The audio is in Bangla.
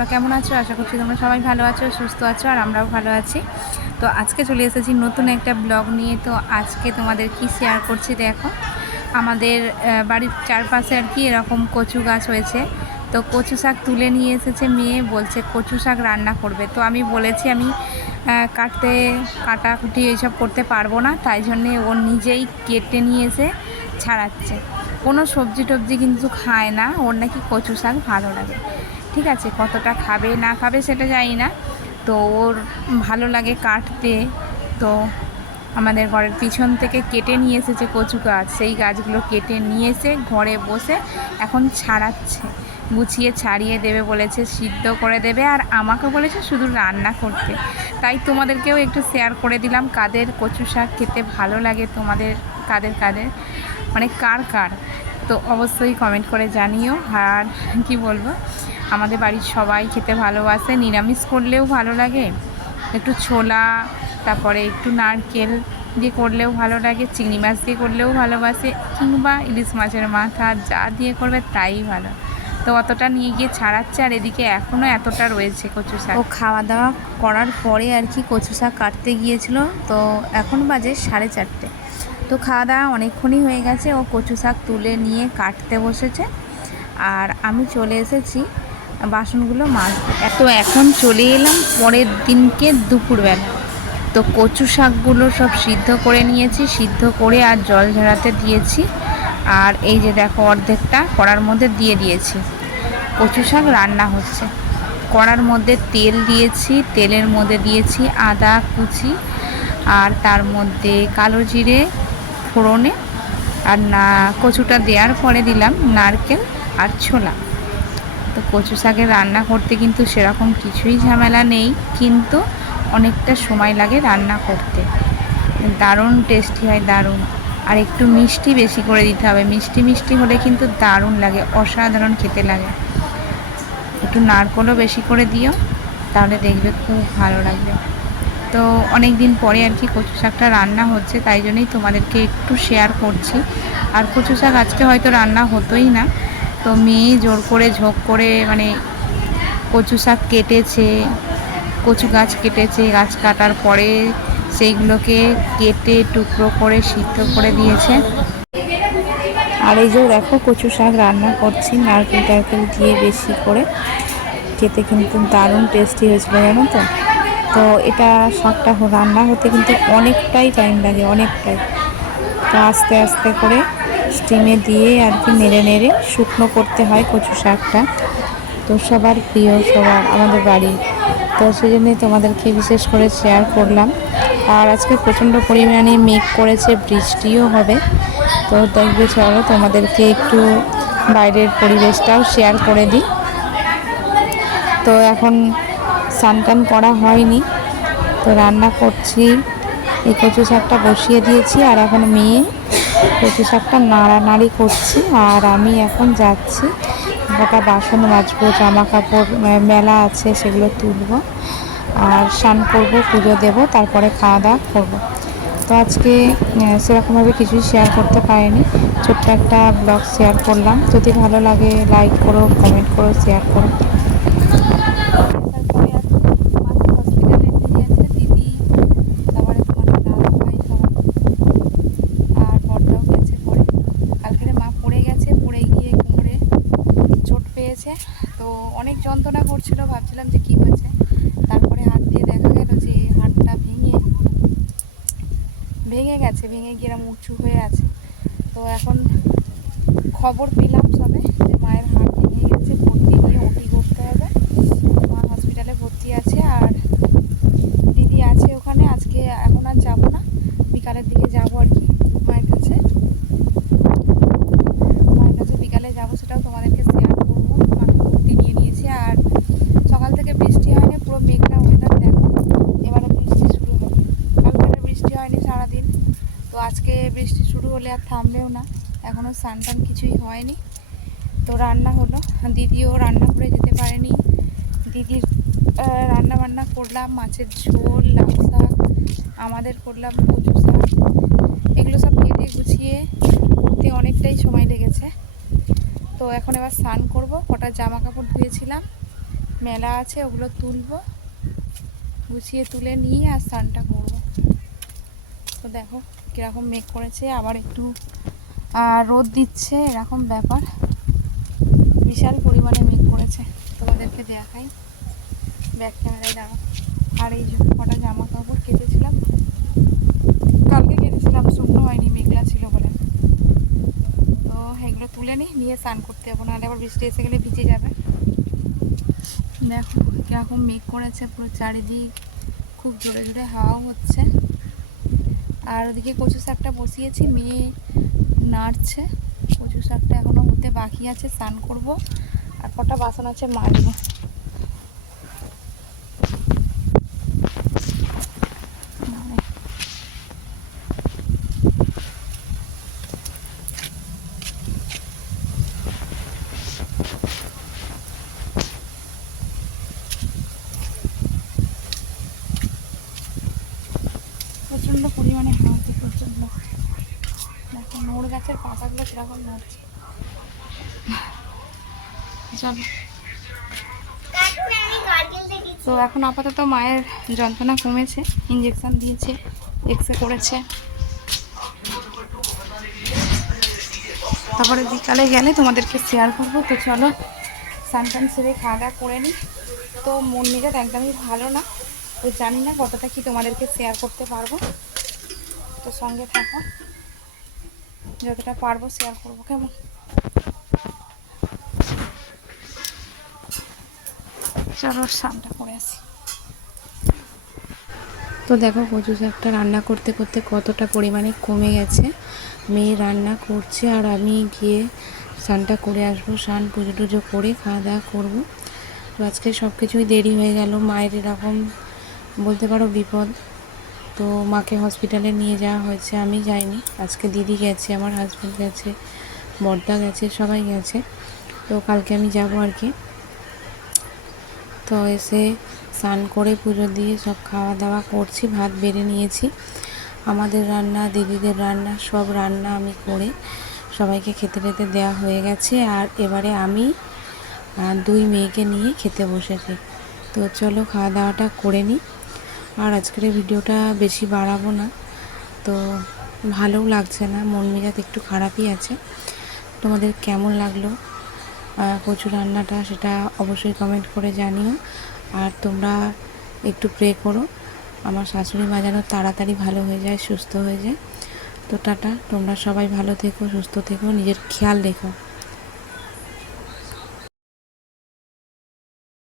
তোমরা কেমন আছো? আশা করছি তোমরা সবাই ভালো আছো, সুস্থ আছো, আর আমরাও ভালো আছি। তো আজকে চলে এসেছি নতুন একটা ব্লগ নিয়ে। তো আজকে তোমাদের কি শেয়ার করছি দেখো? আমাদের বাড়ির চারপাশে আর কি এরকম কচু গাছ হয়েছে। তো কচু শাক তুলে নিয়ে এসেছে মেয়ে, বলছে কচু শাক রান্না করবে। তো আমি বলেছি আমি কাটতে, কাটাকুটি এইসব করতে পারব না, তাই জন্যে ও নিজেই কেটে নিয়ে এসে ছাড়াচ্ছে। কোনো সবজি টবজি কিন্তু খায় না, ওর নাকি কচু শাক ভালো লাগে। ঠিক আছে, কতটা খাবে, না খাবে সেটা জানি না। তো ওর ভালো লাগে কাটতে। তো আমাদের ঘরের পিছন থেকে কেটে নিয়ে এসেছে কচু গাছ। সেই গাছগুলো কেটে নিয়ে এসে ঘরে বসে এখন ছাড়াচ্ছে। গুছিয়ে ছাড়িয়ে দেবে বলেছে, সিদ্ধ করে দেবে আর আমাকে বলেছে শুধু রান্না করতে। তাই তোমাদেরকেও একটু শেয়ার করে দিলাম কাদের কচু শাক খেতে ভালো লাগে, তোমাদের কাদের কাদের মানে কার কার। তো অবশ্যই কমেন্ট করে জানিও। আর কি বলব? আমাদের বাড়ির সবাই খেতে ভালোবাসে, নিরামিষ করলেও ভালো লাগে। একটু ছোলা, তারপরে একটু নারকেল দিয়ে করলেও ভালো লাগে, চিংড়ি মাছ দিয়ে করলেও ভালোবাসে, কিংবা ইলিশ মাছের মাথা যা দিয়ে করবে তাই ভালো। তো অতটা নিয়ে গিয়ে ছাড়াচ্ছে, আর এদিকে এখনও এতটা রয়েছে কচু শাক। ও খাওয়া দাওয়া করার পরে আর কি কচু শাক কাটতে গিয়েছিল, তো এখন বাজে সাড়ে চারটে। তো খাওয়া দাওয়া অনেকক্ষণই হয়ে গেছে, ও কচু শাক তুলে নিয়ে কাটতে বসেছে। আর আমি চলে এসেছি বাসনগুলো মাজতে তো এখন চলে এলাম পরের দিনকে দুপুরবেলা। তো কচু শাকগুলো সব সিদ্ধ করে নিয়েছি, সিদ্ধ করে আর জল ঝরাতে দিয়েছি। আর এই যে দেখো অর্ধেকটা কড়ার মধ্যে দিয়ে দিয়েছি। কচু শাক রান্না হচ্ছে। কড়ার মধ্যে তেল দিয়েছি, তেলের মধ্যে দিয়েছি আদা, কুচি আর তার মধ্যে কালো জিরে, ফোড়নে আর না কচুটা দেওয়ার পরে দিলাম নারকেল আর ছোলা। তো কচু শাকের রান্না করতে কিন্তু সেরকম কিছুই ঝামেলা নেই, কিন্তু অনেকটা সময় লাগে রান্না করতে। দারুণ টেস্টি হয়, দারুণ। আর একটু মিষ্টি বেশি করে দিতে হবে। মিষ্টি মিষ্টি হলে কিন্তু দারুণ লাগে, অসাধারণ খেতে লাগে। একটু নারকলও বেশি করে দিও, তাহলে দেখবে খুব ভালো লাগবে। তো অনেক দিন পরে আর কি কচু শাকটা রান্না হচ্ছে, তাই জন্যই তোমাদেরকে একটু শেয়ার করছি। আর কচু শাক আজকে হয়তো রান্না হতোই না তো মেয়ে জোর করে ঝোঁক করে মানে কচু শাক কেটেছে, কচু গাছ কেটেছে, গাছ কাটার পরে সেইগুলোকে কেটে টুকরো করে, সিদ্ধ করে দিয়েছে। আর এই যে দেখো কচু শাক রান্না করছি, নারকেল টারকেল দিয়ে বেশি করে। খেতে কিন্তু দারুণ টেস্টি হয়েছিল, জানো তো? তো এটা শাকটা রান্না হতে কিন্তু অনেকটাই টাইম লাগে, অনেকটাই। তো আস্তে আস্তে করে স্টিমে দিয়ে আর কি নেড়ে নেড়ে শুকনো করতে হয় কচু শাকটা। তো সবার প্রিয়, সবার, আমাদের বাড়ি তো সেই জন্যই তোমাদেরকে বিশেষ করে শেয়ার করলাম। আর আজকে প্রচণ্ড পরিমাণে মেঘ করেছে, বৃষ্টিও হবে। তো দেখবে চলো, তোমাদেরকে একটু বাইরের পরিবেশটাও শেয়ার করে দিই। তো এখন স্নান টান করা হয়নি। তো রান্না করছি। এই কচু শাকটা বসিয়ে দিয়েছি আর এখন মেয়ে কচু শাকটা নাড়ানাড়ি করছি আর আমি এখন যাচ্ছি গোটা বাসন মাজবো জামা কাপড় মেলা আছে সেগুলো তুলবো আর স্নান করব, পুজো দেবো, তারপরে খাওয়া দাওয়া করব। তো আজকে সেরকমভাবে কিছুই শেয়ার করতে পারিনি, ছোট্ট একটা ব্লগ শেয়ার করলাম। যদি ভালো লাগে লাইক করো কমেন্ট করো শেয়ার করো তারপরে আর মাকে হসপিটালে নিয়ে আছে দিদি তারপরে তোমার দাদা ভাই সবাই আর বড়টাও গেছে পড়ে কালকেরে মা পড়ে গেছে পড়ে গিয়ে কোমরে চোট পেয়েছে তো অনেক যন্ত্রণা করছিল, ভাবছিলাম যে কি হয়েছে। তারপরে হাত দিয়ে দেখা গেল যে হাতটা ভেঙে ভেঙে গেছে, ভেঙে গিয়ে উঁচু হয়ে আছে। তো এখন খবর পেলাম সবে যে মায়ের হাত ভেঙে গেছে ভর্তি নিয়ে ওটি করতে হবে মা হসপিটালে ভর্তি আছে আর দিদি আছে ওখানে আজকে এখন আর যাব না বিকালের দিকে যাব আর কি মায়ের কাছে মায়ের কাছে বিকালে যাব সেটাও তোমাদেরকে শেয়ার করব মাকে ভর্তি নিয়ে নিয়েছি আর সকাল থেকে বৃষ্টি হয়নি পুরো মেঘলা ওয়েদার দেখো এবারে বৃষ্টি শুরু হবে কালকে বৃষ্টি হয়নি সারাদিন তো আজকে বৃষ্টি শুরু হলে আর থামবেও না এখনও স্নান টান কিছুই হয়নি। তো রান্না হলো। দিদিও রান্না করে যেতে পারেনি। দিদির রান্না বান্না করলাম, মাছের ঝোল, লাউ শাক, আমাদের করলাম কচু শাক। এগুলো সব কেটে গুছিয়ে করতে অনেকটাই সময় লেগেছে। তো এখন এবার স্নান করব। কটা জামা কাপড় ধুয়েছিলাম। মেলা আছে, ওগুলো তুলবো। গুছিয়ে তুলে নিয়ে আর স্নানটা করব। তো দেখো কীরকম মেঘ করেছে। আবার একটু রোদ দিচ্ছে, এরকম ব্যাপার। বিশাল পরিমাণে মেঘ করেছে। তোমাদেরকে দেখাই। ব্যাক ক্যামেরায় দাঁড়াও। আর এই কটা জামা কাপড় কেটেছিলাম, কালকে কেটেছিলাম, শুকনো হয়নি, মেঘলা ছিল বলে। তো এগুলো তুলে নিই, নিয়ে স্নান করতে যাব, নাহলে আবার বৃষ্টি এসে গেলে ভিজে যাবে। দেখো, কীরকম মেঘ করেছে, পুরো চারিদিক খুব জোরে জোরে হাওয়া হচ্ছে। আর ওদিকে কচু শাকটা বসিয়েছি, মেয়ে নাড়ছে। কচু শাকটা এখনও হতে বাকি আছে, স্নান করব। আর কটা বাসন আছে মাজবো। প্রচণ্ড পরিমাণে প্রচণ্ড নোড় গাছের পাতাগুলো সেরকম নড়ছে তো এখন আপাতত মায়ের যন্ত্রণা কমেছে ইঞ্জেকশন দিয়েছে এক্স করেছে। তারপরে বিকালে গেলে তোমাদেরকে শেয়ার করব। তো চলো, স্নান সেরে খাওয়া দাওয়া করে নিই। তো মন মেজাজ একদমই ভালো না। তো জানি না কতটা কি তোমাদেরকে শেয়ার করতে পারব। তো সঙ্গে থাকো। যতটা পারব শেয়ার করব, কেমন? চলো, স্নানটা করে আসি। তো দেখো, কচু শাকটা রান্না করতে করতে কতটা পরিমাণে কমে গেছে। মেয়ে রান্না করছে আর আমি গিয়ে স্নানটা করে আসব, স্নান পুজো টুজো করে খাওয়া দাওয়া করব। তো আজকে সব কিছুই দেরি হয়ে গেল, মায়ের এরকম বলতে পারো বিপদ। তো মাকে হসপিটালে নিয়ে যাওয়া হয়েছে, আমি যাইনি। আজকে দিদি গেছে, আমার হাজব্যান্ড গেছে, বর্দা গেছে, সবাই গেছে। তো কালকে আমি যাব আর কি। তো এসে স্নান করে পুজো দিয়ে সব খাওয়া দাওয়া করছি, ভাত বেড়ে নিয়েছি। আমাদের রান্না, দিদিদের রান্না, সব রান্না আমি করে সবাইকে খেতে খেতে দেওয়া হয়ে গেছে। আর এবারে আমি দুই মেয়েকে নিয়ে খেতে বসেছি। তো চলো খাওয়া দাওয়াটা করে নিই। আর আজকের এই ভিডিওটা বেশি বাড়াবো না। তো ভালোও লাগছে না, মন মেজাজ একটু খারাপই আছে। তোমাদের কেমন লাগল? কচু রান্নাটা সেটা অবশ্যই কমেন্ট করে জানিও। আর তোমরা একটু প্রে করো। আমার শাশুড়ি মা যেন তাড়াতাড়ি ভালো হয়ে যায়, সুস্থ হয়ে যায়। তো টাটা, তোমরা সবাই ভালো থেকো, সুস্থ থেকো, নিজের খেয়াল রেখো।